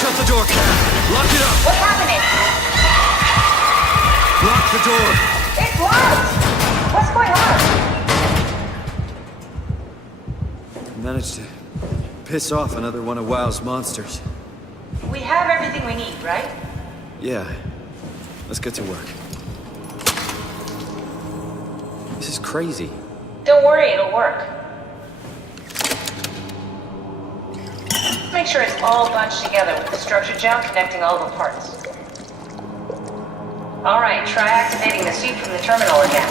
Shut the door, Cat. Lock it up. What's happening? Lock the door. It's locked! What's going on? Managed to piss off another one of WoW's monsters. We have everything we need, right? Yeah. Let's get to work. This is crazy. Don't worry, it'll work. Make sure it's all bunched together with the structure gel connecting all the parts. Alright, try activating the suit from the terminal again.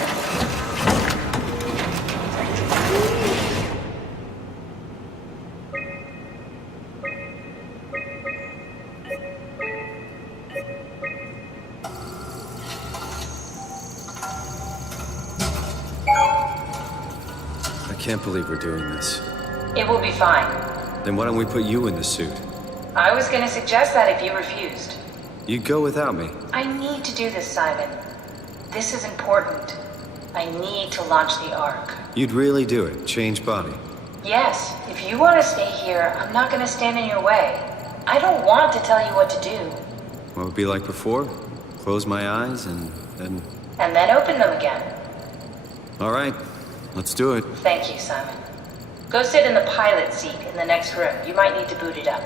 I can't believe we're doing this. It will be fine. Then why don't we put you in the suit? I was gonna suggest that if you refused. You'd go without me. I need to do this, Simon. This is important. I need to launch the Ark. You'd really do it? Change body? Yes, if you want to stay here, I'm not gonna stand in your way. I don't want to tell you what to do. What would it be like before? Close my eyes and then... And then open them again. All right, let's do it. Thank you, Simon. Go sit in the pilot seat in the next room. You might need to boot it up.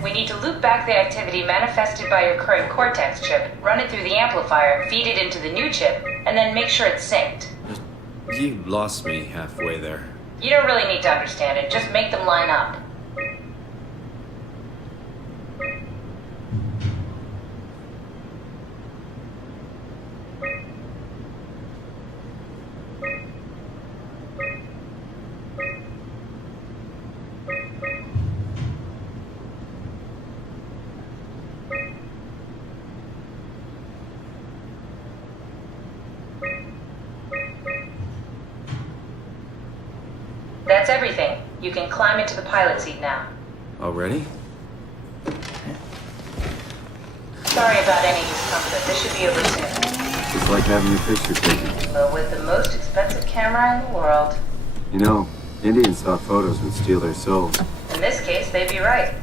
We need to loop back the activity manifested by your current Cortex chip, run it through the amplifier, feed it into the new chip, and then make sure it's synced. You lost me halfway there. You don't really need to understand it, just make them line up. That's everything. You can climb into the pilot seat now. Already? Sorry about any discomfort. This should be over soon. It's like having your picture taken. But with the most expensive camera in the world. You know, Indians thought photos would steal their souls. In this case, they'd be right.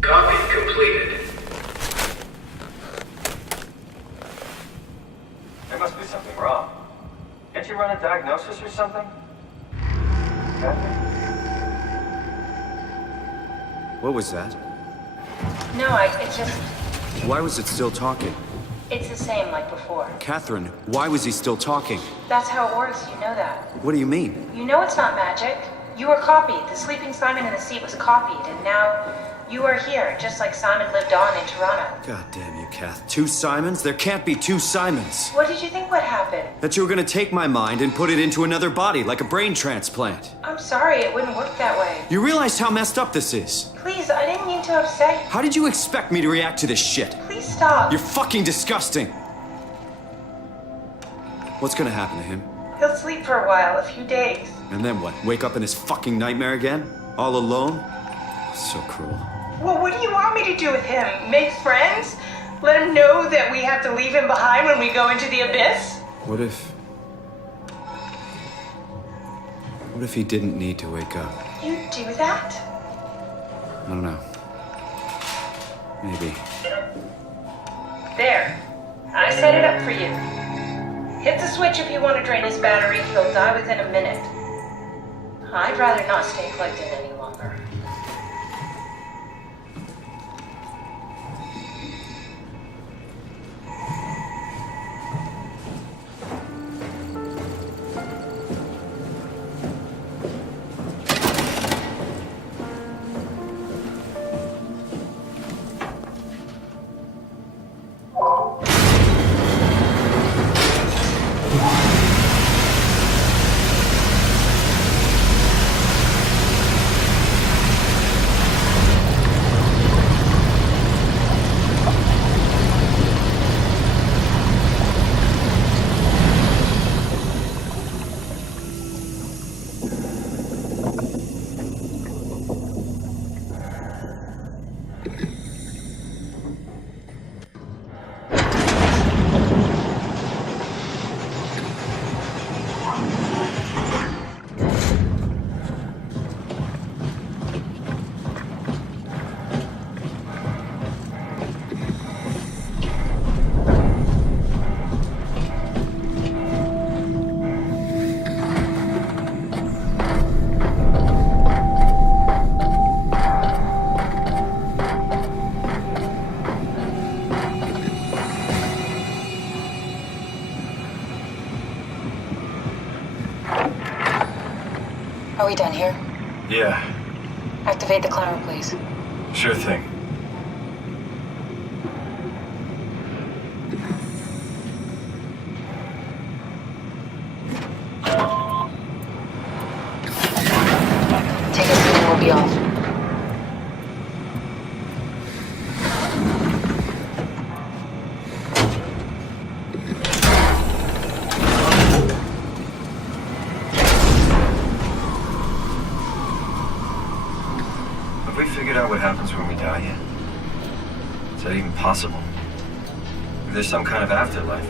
Copy completed. There must be something wrong. Can't you run a diagnosis or something? Catherine? What was that? No, it just... Why was it still talking? It's the same like before. Catherine, why was he still talking? That's how it works, you know that. What do you mean? You know it's not magic. You were copied. The sleeping Simon in the seat was copied, and now you are here, just like Simon lived on in Toronto. God damn you, Kath. 2 Simons? There can't be 2 Simons. What did you think would happen? That you were gonna take my mind and put it into another body, like a brain transplant. I'm sorry, it wouldn't work that way. You realize how messed up this is? Please, I didn't mean to upset you. How did you expect me to react to this shit? Please stop. You're fucking disgusting. What's gonna happen to him? He'll sleep for a while, a few days. And then what? Wake up in his fucking nightmare again? All alone? So cruel. Well, what do you want me to do with him? Make friends? Let him know that we have to leave him behind when we go into the abyss? What if he didn't need to wake up? You do that? I don't know. Maybe. There. I set it up for you. Hit the switch if you want to drain his battery. He'll die within a minute. I'd rather not stay plugged in any longer. Are we done here? Yeah, Activate the climber, please. sure thing. Take us in and we'll be off. Have we figured out what happens when we die yet? Is that even possible? If there's some kind of afterlife,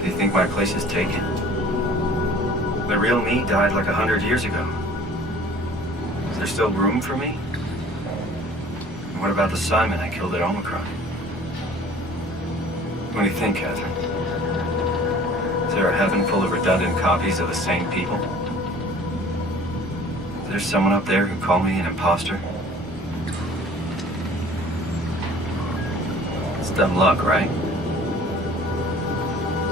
do you think my place is taken? The real me died like 100 years ago. Is there still room for me? And what about the Simon I killed at Omicron? What do you think, Catherine? Is there a heaven full of redundant copies of the same people? Is there someone up there who called me an imposter? It's dumb luck, right?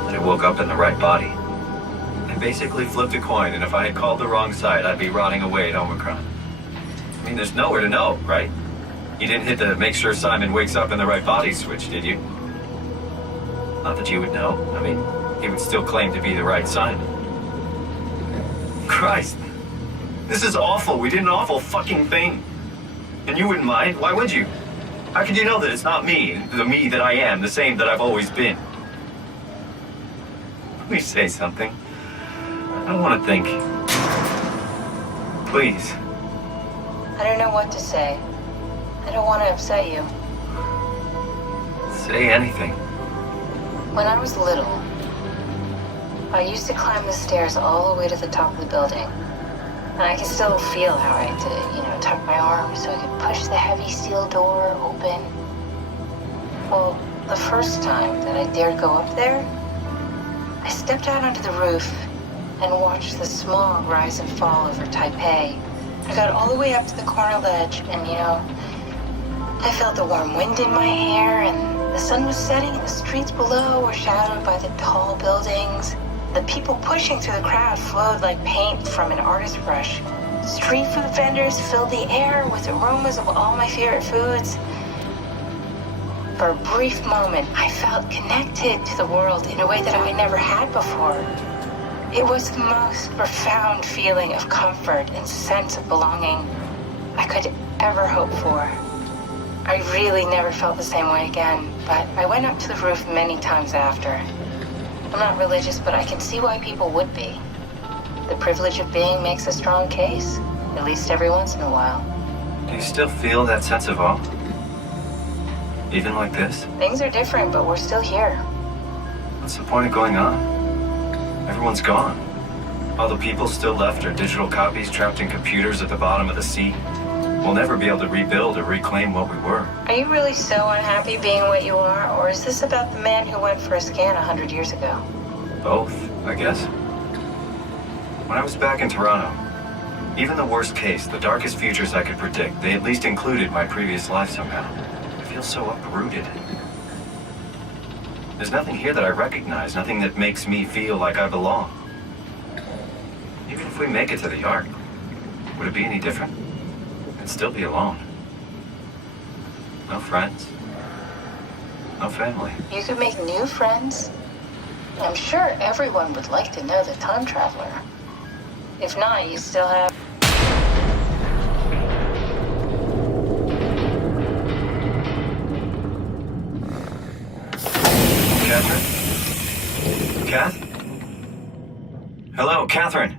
That I woke up in the right body. I basically flipped a coin, and if I had called the wrong side, I'd be rotting away at Omicron. I mean, there's nowhere to know, right? You didn't hit the make sure Simon wakes up in the right body switch, did you? Not that you would know. I mean, he would still claim to be the right Simon. Christ. This is awful. We did an awful fucking thing. And you wouldn't mind? Why would you? How could you know that it's not me, the me that I am, the same that I've always been? Please say something. I don't want to think. Please. I don't know what to say. I don't want to upset you. Say anything. When I was little, I used to climb the stairs all the way to the top of the building. And I can still feel how I had to, tuck my arms so I could push the heavy steel door open. Well, the first time that I dared go up there, I stepped out onto the roof and watched the smog rise and fall over Taipei. I got all the way up to the corner ledge and, I felt the warm wind in my hair and the sun was setting and the streets below were shadowed by the tall buildings. The people pushing through the crowd flowed like paint from an artist's brush. Street food vendors filled the air with aromas of all my favorite foods. For a brief moment, I felt connected to the world in a way that I never had before. It was the most profound feeling of comfort and sense of belonging I could ever hope for. I really never felt the same way again, but I went up to the roof many times after. I'm not religious, but I can see why people would be. The privilege of being makes a strong case, at least every once in a while. Do you still feel that sense of awe? Even like this? Things are different, but we're still here. What's the point of going on? Everyone's gone. All the people still left are digital copies trapped in computers at the bottom of the sea. We'll never be able to rebuild or reclaim what we were. Are you really so unhappy being what you are, or is this about the man who went for a scan 100 years ago? Both, I guess. When I was back in Toronto, even the worst case, the darkest futures I could predict, they at least included my previous life somehow. I feel so uprooted. There's nothing here that I recognize, nothing that makes me feel like I belong. Even if we make it to the Ark, would it be any different? I'd still be alone. No friends. No family. You could make new friends. I'm sure everyone would like to know the time traveler. If not, you still have... Catherine? Kath? Hello, Catherine.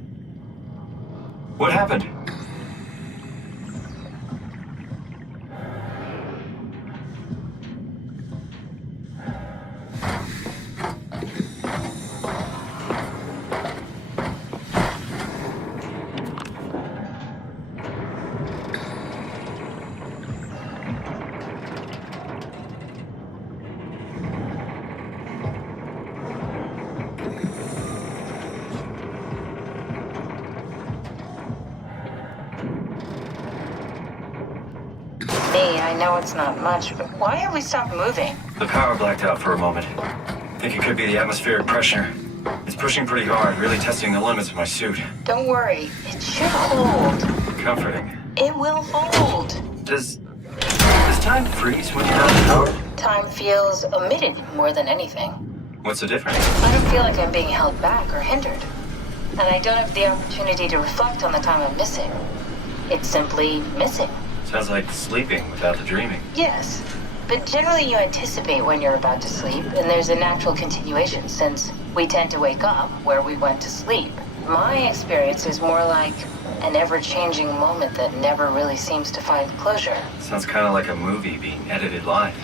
What happened? know it's not much, but why have we stopped moving? The power blacked out for a moment. Think it could be the atmospheric pressure. It's pushing pretty hard, really testing the limits of my suit. Don't worry, it should hold. Comforting. It will hold. Does time freeze when you're out of power? Time feels omitted more than anything. What's the difference? I don't feel like I'm being held back or hindered. And I don't have the opportunity to reflect on the time I'm missing. It's simply missing. Sounds like sleeping without the dreaming. Yes, but generally you anticipate when you're about to sleep, and there's a natural continuation since we tend to wake up where we went to sleep. My experience is more like an ever-changing moment that never really seems to find closure. Sounds kind of like a movie being edited live.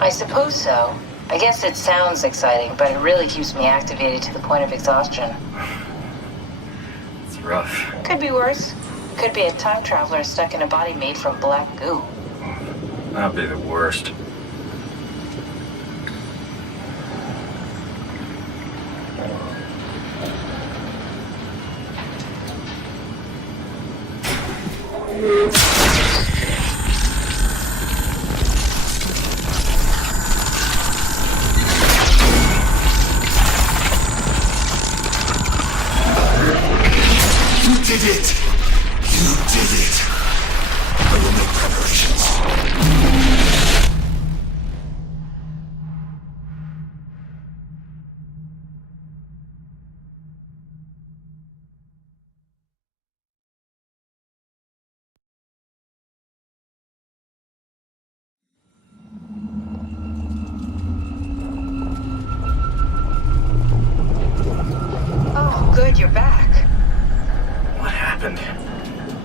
I suppose so. I guess it sounds exciting, but it really keeps me activated to the point of exhaustion. It's rough. Could be worse. Could be a time traveler stuck in a body made from black goo. That'd be the worst. You did it! You did it! I will make preparations. Oh, good, you're back. What happened?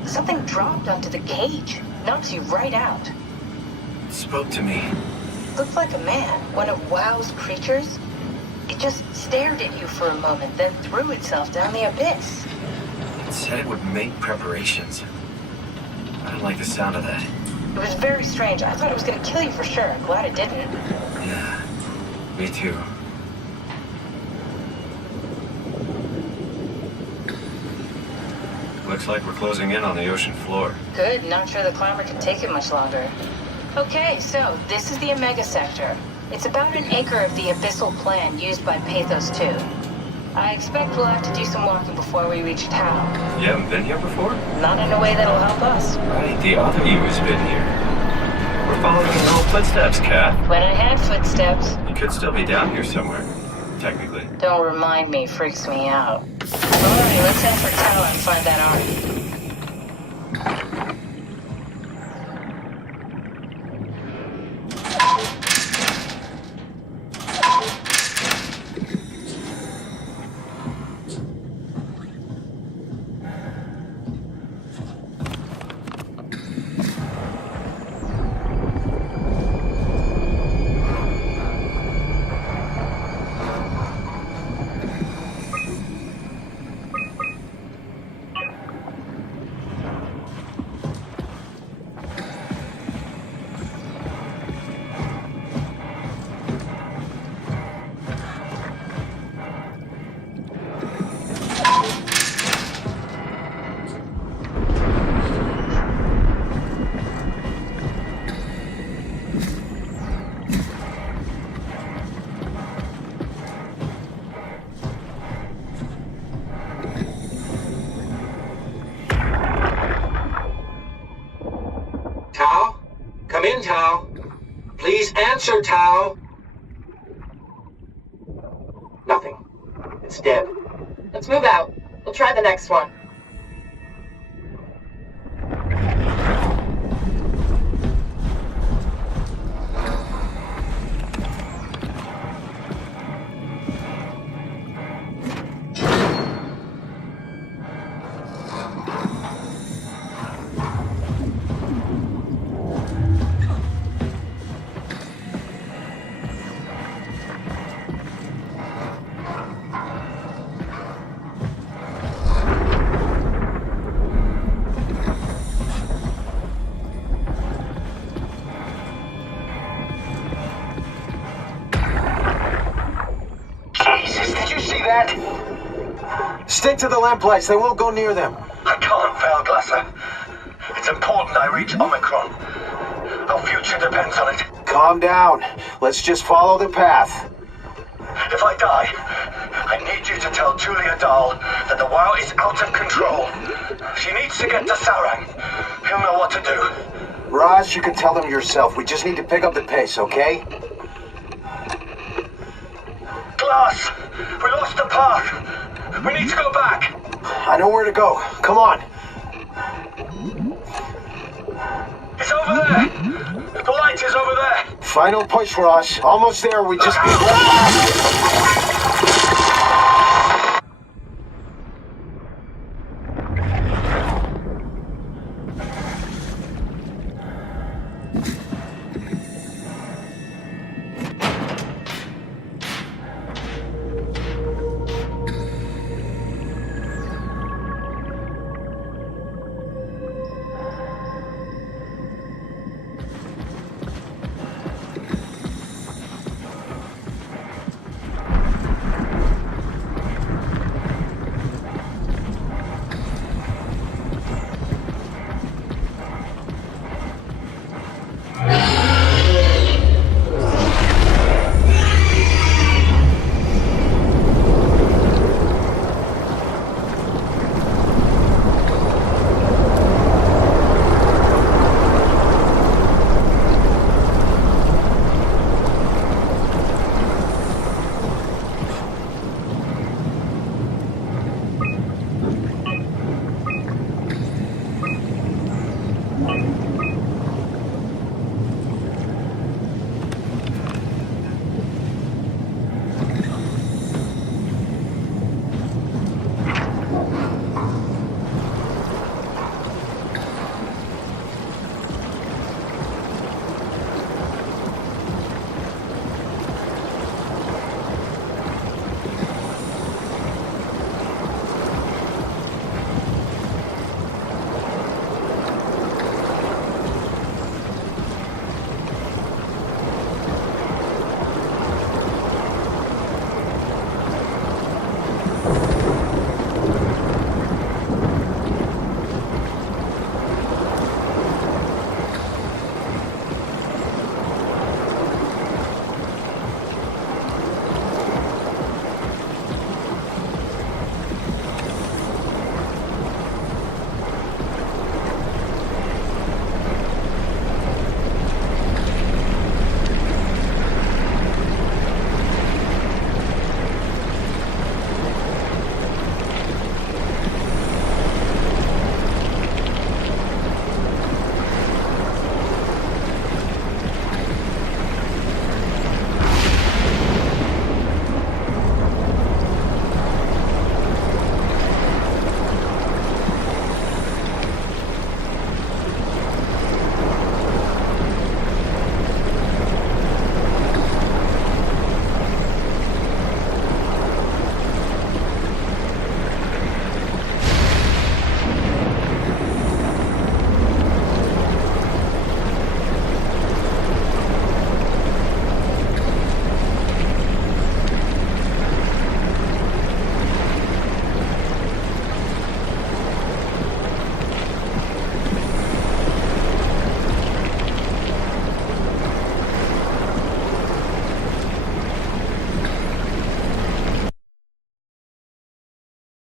Something dropped onto the cage. Knocks you right out. It spoke to me. Looked like a man, one of WoW's creatures. It just stared at you for a moment, then threw itself down the abyss. It said it would make preparations. I don't like the sound of that. It was very strange. I thought it was gonna kill you for sure. I'm glad it didn't. Yeah, me too. Looks like we're closing in on the ocean floor. Good, not sure the climber can take it much longer. Okay, so this is the Omega Sector. It's about an acre of the abyssal plan used by Pathos 2. I expect we'll have to do some walking before we reach town. You haven't been here before? Not in a way that'll help us. Right, the other you has been here. We're following your old footsteps, Kat. When I had footsteps. You could still be down here somewhere, technically. Don't remind me, freaks me out. Alright, let's head for tower and find that ark. Tao? Come in, Tao. Please answer, Tao. Nothing. It's dead. Let's move out. We'll try the next one. Stick to the lamplights. They won't go near them. I can't fail, Glasser. It's important I reach Omicron. I'll Our future depends on it. Calm down. Let's just follow the path. If I die, I need you to tell Julia Dahl that the WoW is out of control. She needs to get to Saurang. He'll know what to do. Raj, you can tell them yourself. We just need to pick up the pace, okay? Glass! We lost the path! We need to go back! I know where to go. Come on. It's over there! The light is over there! Final push, Raj. Almost there. We just...